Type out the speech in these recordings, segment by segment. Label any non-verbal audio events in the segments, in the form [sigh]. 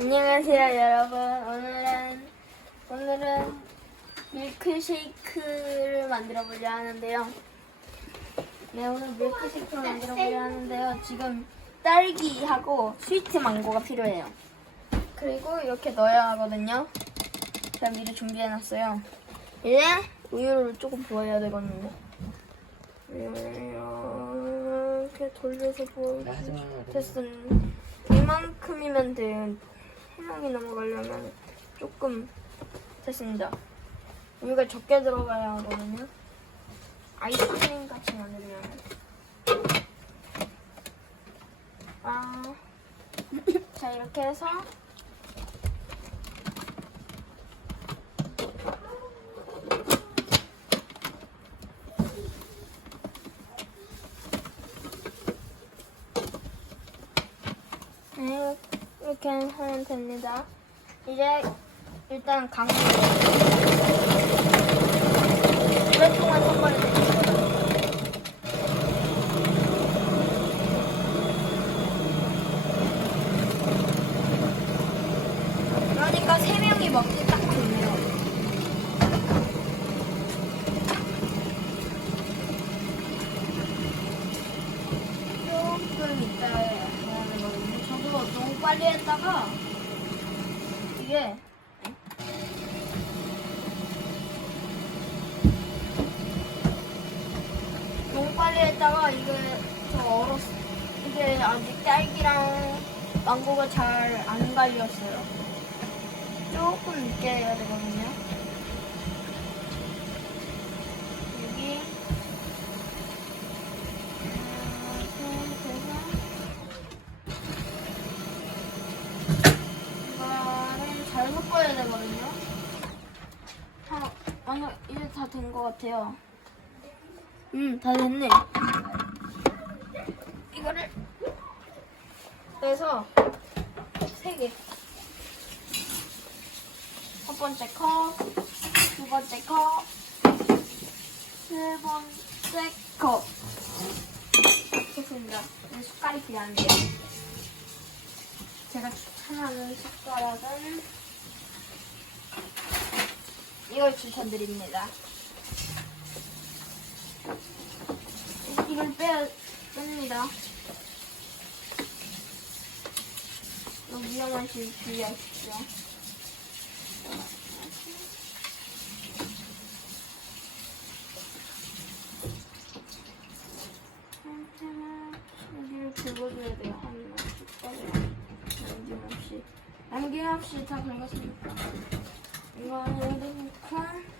안녕하세요 여러분. 오늘은 오늘은 밀크쉐이크를 만들어 보려 하는데요. 네 오늘 밀크쉐이크를 만들어 보려 하는데요. 지금 딸기하고 스위트 망고가 필요해요. 그리고 이렇게 넣어야 하거든요. 제가 미리 준비해 놨어요. 이제 우유를 조금 부어야 되거든요. 이렇게 돌려서 부어 됐음. 이만큼이면 돼요. 한 명이 넘어가려면 조금 됐습니다. 우유가 적게 들어가야 하거든요. 아이스크림 같이 만들면. 아, 자 이렇게 해서 네, 하면 됩니다. 이제 일단 강물 오랫동안 섞어야 돼요. 그러니까 세 명이 먹기 딱 좋네요. 조금 이따 해야 되거든요. 저도 너무 빨리 했다가 이게 너무 빨리 했다가 이게 저 얼었어. 이게 아직 딸기랑 망고가 잘 안 갈렸어요. 조금 늦게 해야 되거든요. 여기 이렇게 해서 이거는 잘 섞어야 되거든요. 다, 아니요, 이제 다 된 것 같아요. 음, 다 됐네. 이거를 그래서 세 개. 첫 번째 컵, 두 번째 컵, 세 번째 컵. 넣겠습니다. 이 숟갈이 필요한데요. 제가 추천하는 숟가락은 이걸 추천드립니다. 이걸 빼야 뺍니다. 너무 위험하시 주의하십시오. 여기를 긁어줘야 돼요. 한 남김없이. 남김없이 다 긁었으니까. 이거는 큰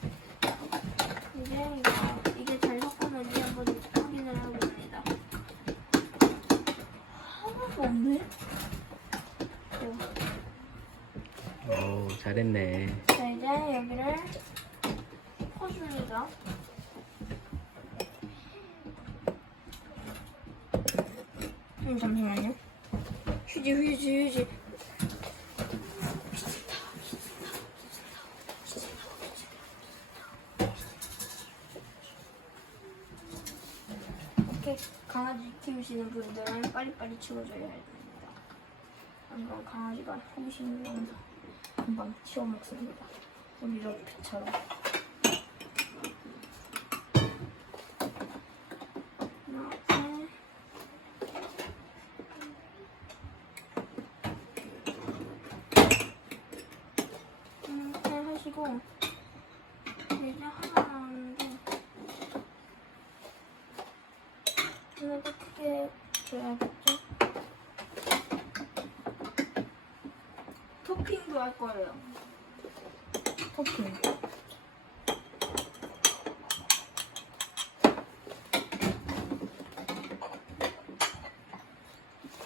이제 이거 이게 잘 섞었는지 한번 확인을 해봅니다. 하나도 없네. 어. 오 잘했네. 자 이제 여기를 퍼줍니다. 음 잠시만요. 휴지 휴지 휴지. 이렇게 강아지 키우시는 분들은 빨리빨리 치워줘야 됩니다. 안 그럼 강아지가 호기심이 많아서 금방 치워 먹습니다. 우리 이렇게 하시고 이제 하나 남았는데 이것도 크게 줘야겠죠? 토핑도 할 거예요. 토핑.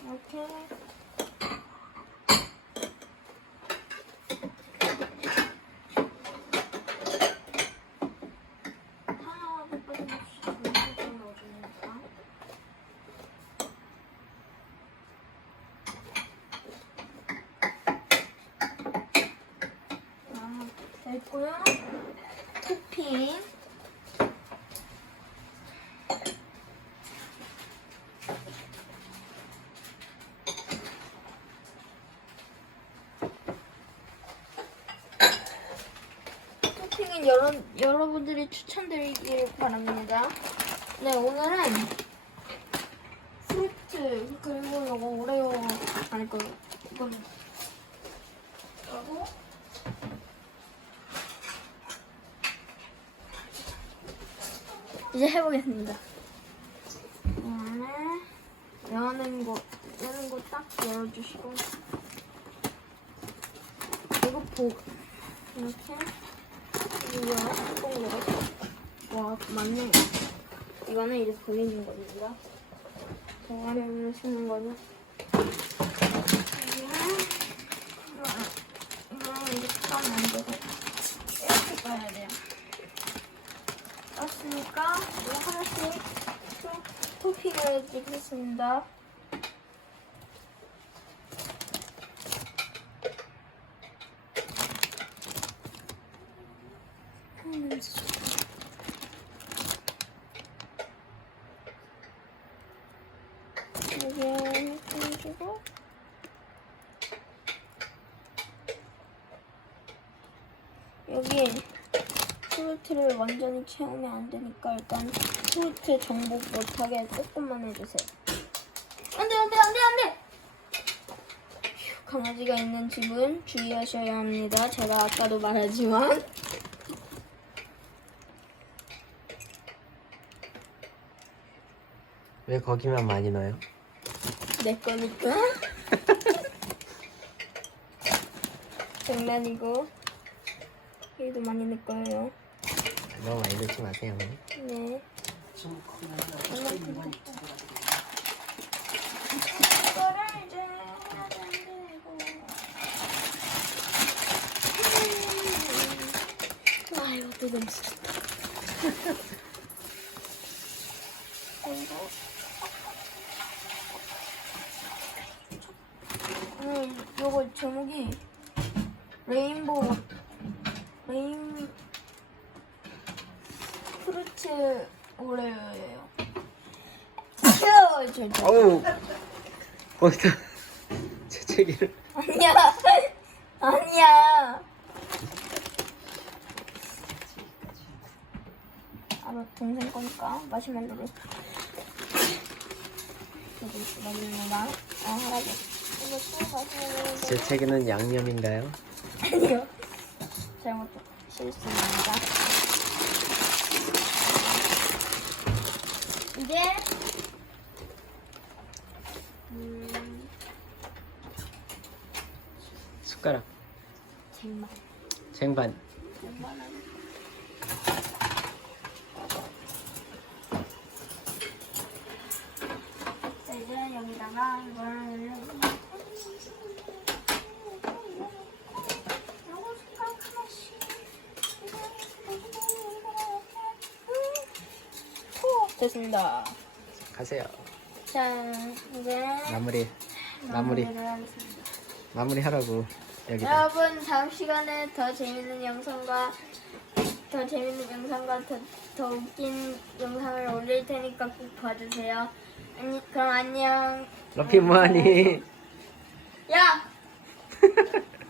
이렇게 넣었고요. 토핑. 토핑은 여러, 여러분들이 추천드리길 바랍니다. 네, 오늘은 프루트, 그리고 이거 오레오 아니 그 이거 하고 이제 해보겠습니다. 네, 여는 거, 여는 거 딱 열어주시고, 이거 보, 이렇게, 이거 꼭 열어. 와, 맞네. 이거는 이제 보이는 겁니다. 동아리를 쓰는 거는, 이거, 이거 이렇게 까면 안 되고, 이렇게 까야 돼요. 떴으니까 이거 하나씩 좀 토핑을 해주겠습니다. 여기에 해주고 여기 프루트를 완전히 채우면 안 되니까 일단 프루트 정복 못하게 조금만 해주세요. 안돼 안돼 안돼 안돼. 강아지가 있는 집은 주의하셔야 합니다. 제가 아까도 말하지만 왜 거기만 많이 넣어요? 내 거니까. [laughs] 장난이고 여기도 많이 낼 거예요. 너무 많이 넣지 마세요. 네. 음, 요거 제목이 레인보우 레인 프루트 오레오예요. 휴, 저, 저. 어우, 거기다 [laughs] 재채기를. 아니야, 아니야. 아, 동생 거니까 마시멜로를. 여기 마시멜로랑 아 하라고. 이것도 마시멜로. 재채기는 양념인가요? 아니요. 잘못 실수입니다. 이제 음, 숟가락, 정말 쟁반. 웬만한 자, 이제 여기다가 이거를 됐습니다. 가세요. 자, 이제 마무리, 마무리, 마무리를 하겠습니다. 마무리 하라고. 여기다. 여러분 다음 시간에 더 재밌는 영상과 더 재밌는 영상과 더, 더 웃긴 영상을 올릴 테니까 꼭 봐주세요. 아니, 그럼 안녕. 러피 뭐하니? 야! [laughs]